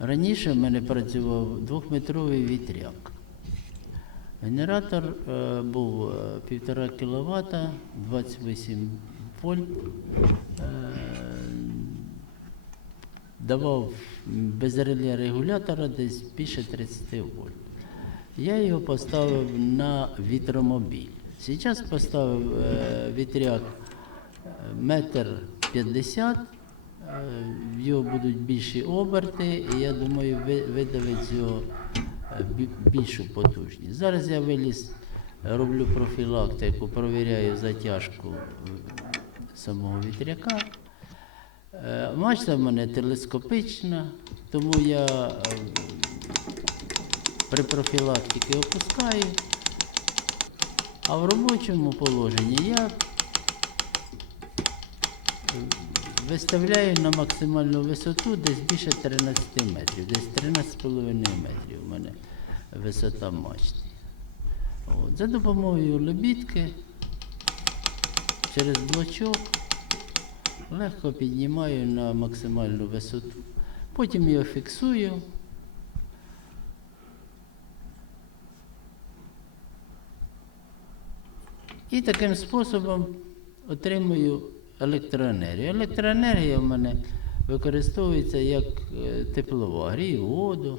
Раніше в мене працював двохметровий вітряк. Генератор е, був е, 1,5 кВт, 28 вольт. Е, давав без реле регулятора десь більше 30 вольт. Я його поставив на вітромобіль. Зараз поставив вітряк метр п'ятдесят, е, в його будуть більші оберти, і я думаю, видавить з його е, більшу потужність. Зараз я виліз, роблю профілактику, провіряю затяжку е, самого вітряка. Е, Мачта в мене телескопична, тому я при профілактиці опускаю, а в робочому положенні я виставляю на максимальну висоту десь більше 13 метрів, десь 13,5 метрів у мене висота мачти. От. За допомогою лебідки через блочок легко піднімаю на максимальну висоту. Потім його фіксую. І таким способом отримую електроенергію. Електроенергія в мене використовується як е, теплова, грію воду,